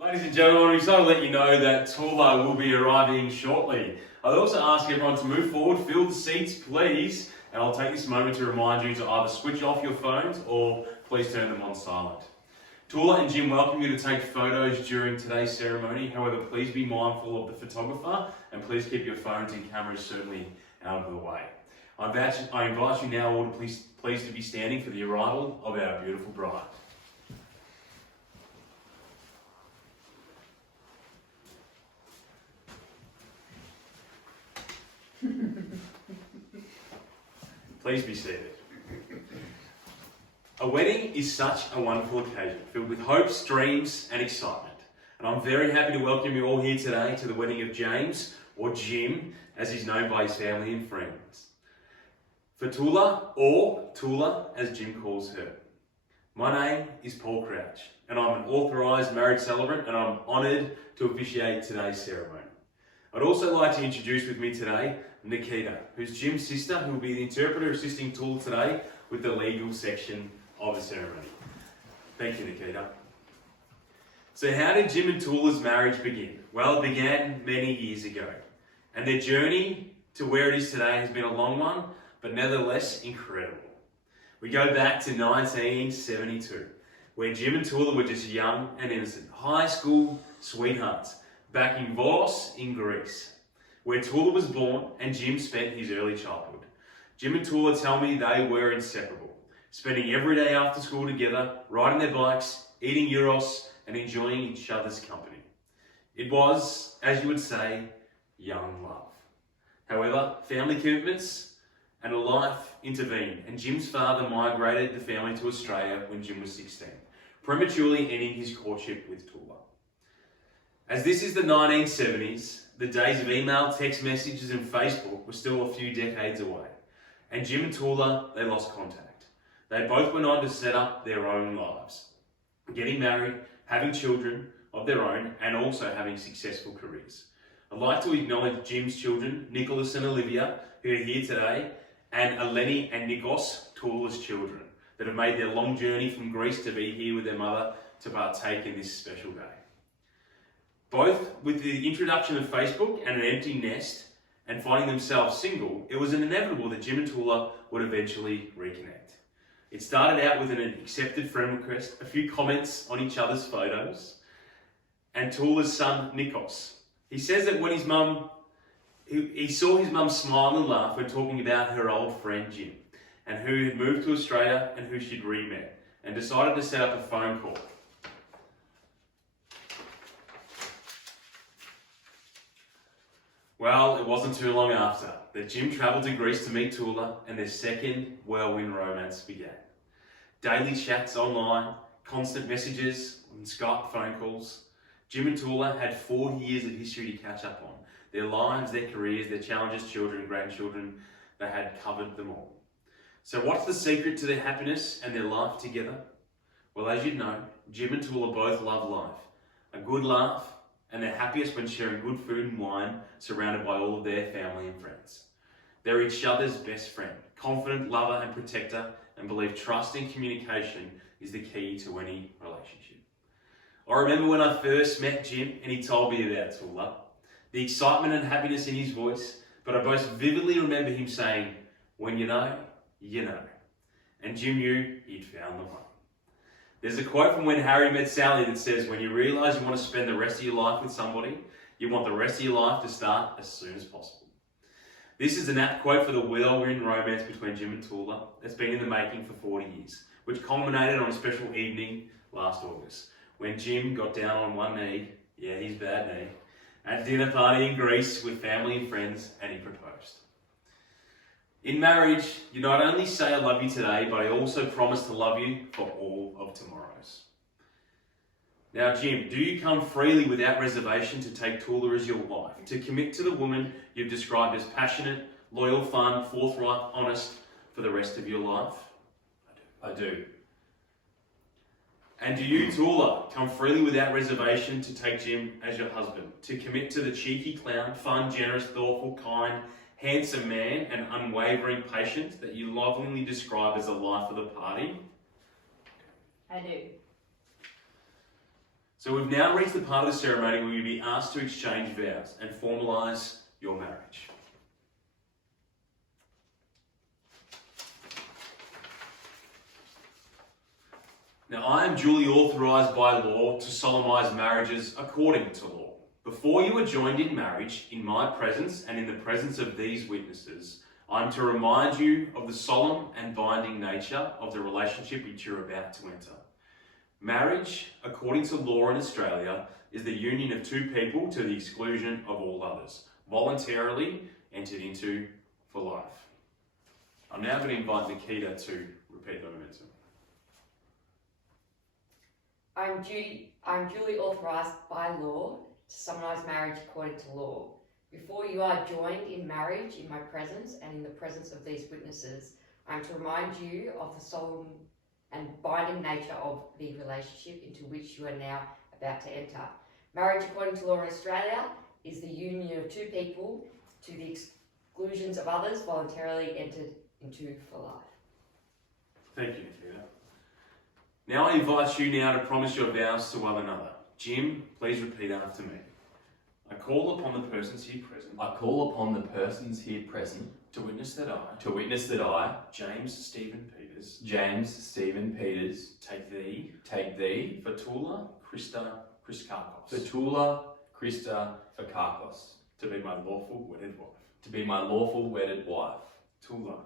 Ladies and gentlemen, we just want to let you know that Toula will be arriving shortly. I'd also ask everyone to move forward, fill the seats please, and I'll take this moment to remind you to either switch off your phones or please turn them on silent. Toula and Jim welcome you to take photos during today's ceremony. However, please be mindful of the photographer and please keep your phones and cameras certainly out of the way. I invite you now all to please to be standing for the arrival of our beautiful bride. Please be seated. A wedding is such a wonderful occasion, filled with hopes, dreams and excitement. And I'm very happy to welcome you all here today to the wedding of James, or Jim, as he's known by his family and friends. For Toula, or Toula as Jim calls her. My name is Paul Crouch, and I'm an authorised marriage celebrant, and I'm honoured to officiate today's ceremony. I'd also like to introduce with me today Nikita, who's Jim's sister, who will be the interpreter assisting Toula today with the legal section of the ceremony. Thank you, Nikita. So how did Jim and Toula's marriage begin? Well, it began many years ago, and their journey to where it is today has been a long one, but nevertheless incredible. We go back to 1972, where Jim and Toula were just young and innocent, high school sweethearts, back in Voss in Greece, where Toula was born and Jim spent his early childhood. Jim and Toula tell me they were inseparable, spending every day after school together, riding their bikes, eating gyros and enjoying each other's company. It was, as you would say, young love. However, family commitments and a life intervened, and Jim's father migrated the family to Australia when Jim was 16, prematurely ending his courtship with Toula. As this is the 1970s, the days of email, text messages and Facebook were still a few decades away, and Jim and Toula, they lost contact. They both went on to set up their own lives, getting married, having children of their own, and also having successful careers. I'd like to acknowledge Jim's children, Nicholas and Olivia, who are here today, and Eleni and Nikos, Toula's children, that have made their long journey from Greece to be here with their mother to partake in this special day. Both with the introduction of Facebook and an empty nest and finding themselves single, it was inevitable that Jim and Toula would eventually reconnect. It started out with an accepted friend request, a few comments on each other's photos, and Toula's son, Nikos. He says that when he saw his mum smile and laugh when talking about her old friend Jim, and who had moved to Australia and who she'd re-met, and decided to set up a phone call. Well, it wasn't too long after that Jim travelled to Greece to meet Toula and their second whirlwind romance began. Daily chats online, constant messages and Skype phone calls. Jim and Toula had 40 years of history to catch up on. Their lives, their careers, their challenges, children, grandchildren, they had covered them all. So what's the secret to their happiness and their life together? Well, as you know, Jim and Toula both love life. A good laugh, and they're happiest when sharing good food and wine, surrounded by all of their family and friends. They're each other's best friend, confident lover and protector, and believe trust and communication is the key to any relationship. I remember when I first met Jim and he told me about Toula, the excitement and happiness in his voice, but I most vividly remember him saying, "When you know, you know." And Jim knew he'd found the one. There's a quote from When Harry Met Sally that says, when you realise you want to spend the rest of your life with somebody, you want the rest of your life to start as soon as possible. This is an apt quote for the whirlwind romance between Jim and Toula that's been in the making for 40 years, which culminated on a special evening last August, when Jim got down on one knee, yeah, his bad knee, at a dinner party in Greece with family and friends, and he proposed. In marriage, you not only say I love you today, but I also promise to love you for all of tomorrows. Now, Jim, do you come freely without reservation to take Toula as your wife, to commit to the woman you've described as passionate, loyal, fun, forthright, honest for the rest of your life? I do. And do you, Toula, come freely without reservation to take Jim as your husband, to commit to the cheeky clown, fun, generous, thoughtful, kind, handsome man and unwavering patience that you lovingly describe as the life of the party? I do. So we've now reached the part of the ceremony where you'll be asked to exchange vows and formalise your marriage. Now, I am duly authorised by law to solemnise marriages according to law. Before you are joined in marriage, in my presence and in the presence of these witnesses, I am to remind you of the solemn and binding nature of the relationship which you're about to enter. Marriage, according to law in Australia, is the union of two people to the exclusion of all others, voluntarily entered into for life. I'm now going to invite Nikita to repeat the momentum. I'm duly authorised by law to solemnise marriage according to law. Before you are joined in marriage in my presence and in the presence of these witnesses, I am to remind you of the solemn and binding nature of the relationship into which you are now about to enter. Marriage according to law in Australia is the union of two people to the exclusions of others voluntarily entered into for life. Thank you, Nikita. Now I invite you now to promise your vows to one another. Jim, please repeat after me. I call upon the persons here present I call upon the persons here present to witness that I, James Stephen Peters, take thee for Toula Christakos for Toula Christakos to be my lawful wedded wife. to be my lawful wedded wife. Toula,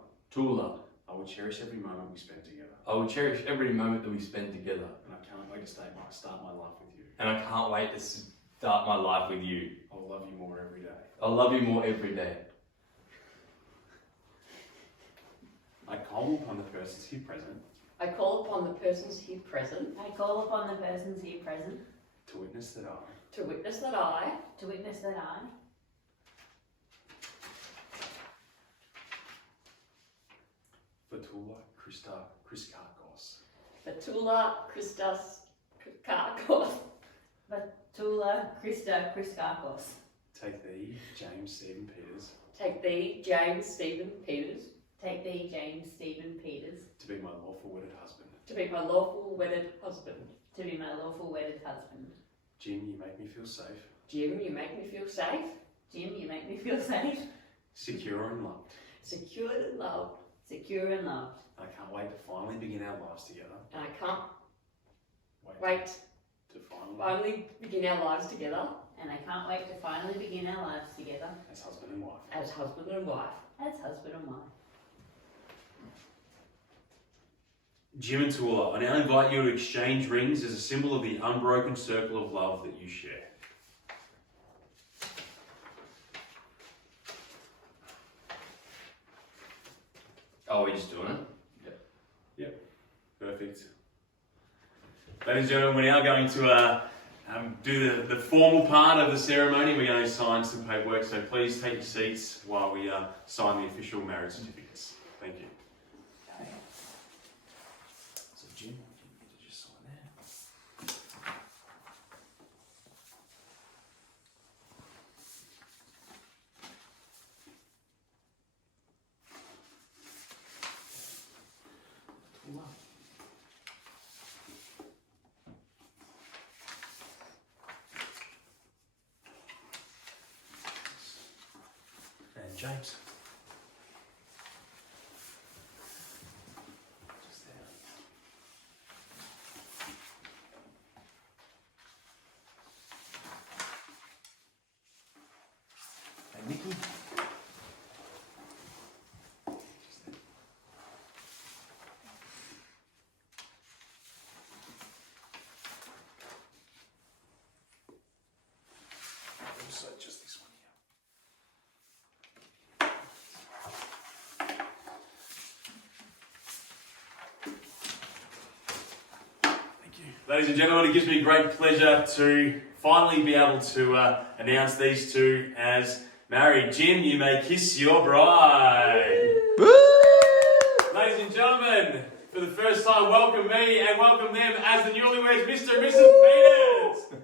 I will cherish every moment we spend together. I will cherish every moment that we spend together, And I can't wait to start my life with you. and I can't wait to start my life with you. I will love you more every day. I'll love you more every day. I call upon the persons here present I call upon the persons here present I call upon the persons here present to witness that I, to witness that I, for Toula Christakos, Toula Christakos, Toula Christakos, take thee, James Stephen Peters, take thee, James Stephen Peters, take thee, James Stephen Peters, to be my lawful wedded husband. to be my lawful wedded husband. to be my lawful wedded husband. Jim, you make me feel safe, Jim, you make me feel safe, Jim, you make me feel safe, secure and loved. secured and loved, secure and loved. I can't wait to finally begin our lives together. and I can't Wait wait to finally, finally begin our lives together And I can't wait to finally begin our lives together as husband and wife. as husband and wife. as husband and wife. Jim and Toula, I now invite you to exchange rings as a symbol of the unbroken circle of love that you share. Oh, we're just doing it? Perfect. Ladies and gentlemen, we're now going to do the formal part of the ceremony. We're going to sign some paperwork, so please take your seats while we sign the official marriage certificates. Thank you. So Jim, you need to just sign there. Toula. And James. Just there. And Nikki. Just there. Also, just this one here. Thank you. Ladies and gentlemen, it gives me great pleasure to finally be able to announce these two as married. Jim, you may kiss your bride. Ladies and gentlemen, for the first time, welcome me and welcome them as the newlyweds, Mr. and Mrs. Peters.